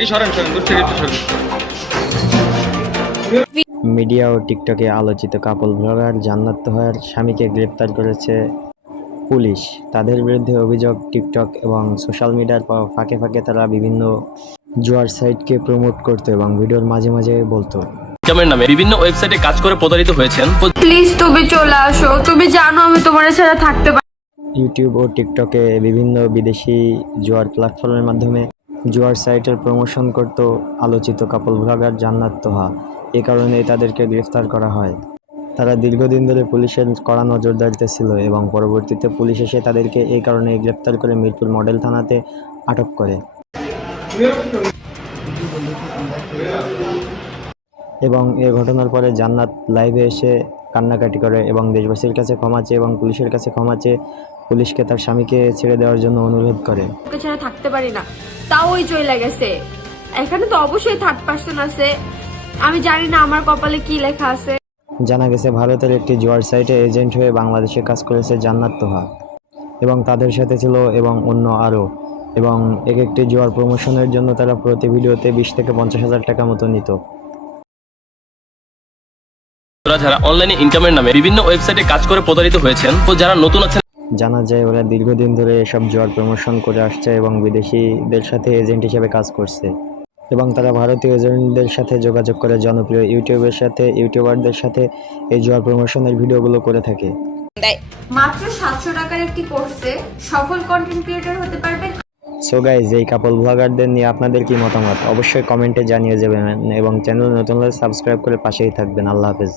এই সরেন সরেন দূর থেকে একটু সরেন। মিডিয়া ও টিকটকে আলোচিত কাপল ব্লগার জান্নাত তোহার স্বামীকে গ্রেপ্তার করেছে পুলিশ। তাদের বিরুদ্ধে অভিযোগ টিকটক এবং সোশ্যাল মিডিয়ার ফাঁকে ফাঁকে তারা বিভিন্ন জুয়ার সাইটকে প্রমোট করতো এবং ভিডিওর মাঝে মাঝে বলতো। ইনকামের নামে বিভিন্ন ওয়েবসাইটে কাজ করে প্রতারিত হয়েছেন। প্লিজ তুমি চলে আসো। তুমি জানো আমি তোমার ছাড়া থাকতে পারি। ইউটিউব ও টিকটকে বিভিন্ন বিদেশি জুয়ার প্ল্যাটফর্মের মাধ্যমে জুয়ার সাইটের প্রমোশন করত আলোচিত কাপল ব্লগার জান্নাত তোহা। এ কারণে তাদেরকে গ্রেফতার করা হয়। তারা দীর্ঘদিন ধরে পুলিশের কড়া নজরদারিতে ছিল এবং পরবর্তীতে পুলিশ এসে তাদেরকে এই কারণে গ্রেফতার করে মিরপুর মডেল থানাতে আটক করে। এবং এ ঘটনার পরে জান্নাত লাইভে এসে কান্নাকাটি করে এবং দেশবাসীর কাছে ক্ষমা চেয়ে এবং পুলিশের কাছে ক্ষমা চেয়ে পুলিশকে তার স্বামীকে ছেড়ে দেওয়ার জন্য অনুরোধ করে। থাকতে পারি না। তাও ওই চলে গেছে। এখানে তো অবশ্যই থার্ড পার্সন আছে। আমি জানি না আমার কপালে কি লেখা আছে। জানা গেছে ভারতের একটি জুয়ার সাইটে এজেন্ট হয়ে বাংলাদেশে কাজ করেছে জান্নাত তোহা। এবং তাদের সাথে ছিল এবং অন্য আরও। এবং এক একটি জুয়ার প্রমোশনের জন্য তারা প্রতি ভিডিওতে বিশ থেকে পঞ্চাশ হাজার টাকা মতো নিত। যারা অনলাইনে ইনকামের নামে বিভিন্ন ওয়েবসাইটে কাজ করে প্রতারিত হয়েছেন তো যারা নতুন আছেন জানা যায় ওরা দীর্ঘদিন ধরে এসব জুয়ার প্রমোশন করে আসছে এবং বিদেশিদের সাথে এজেন্ট হিসেবে কাজ করছে। এবং তারা ভারতীয় এজেন্টদের সাথে যোগাযোগ করে জনপ্রিয় ইউটিউবের সাথে ইউটিউবারদের সাথে এই জুয়ার প্রমোশনের ভিডিওগুলো করে থাকে। মাত্র সাতশো টাকার একটি কোর্সে সফল কন্টেন্ট ক্রিয়েটর হতে পারবেন সো গাইজ এই কাপল ব্লগারদের নিয়ে আপনাদের কি মতামত? অবশ্যই কমেন্টে জানিয়ে যাবেন এবং চ্যানেল নতুন হলে সাবস্ক্রাইব করে পাশেই থাকবেন। আল্লাহ হাফেজ।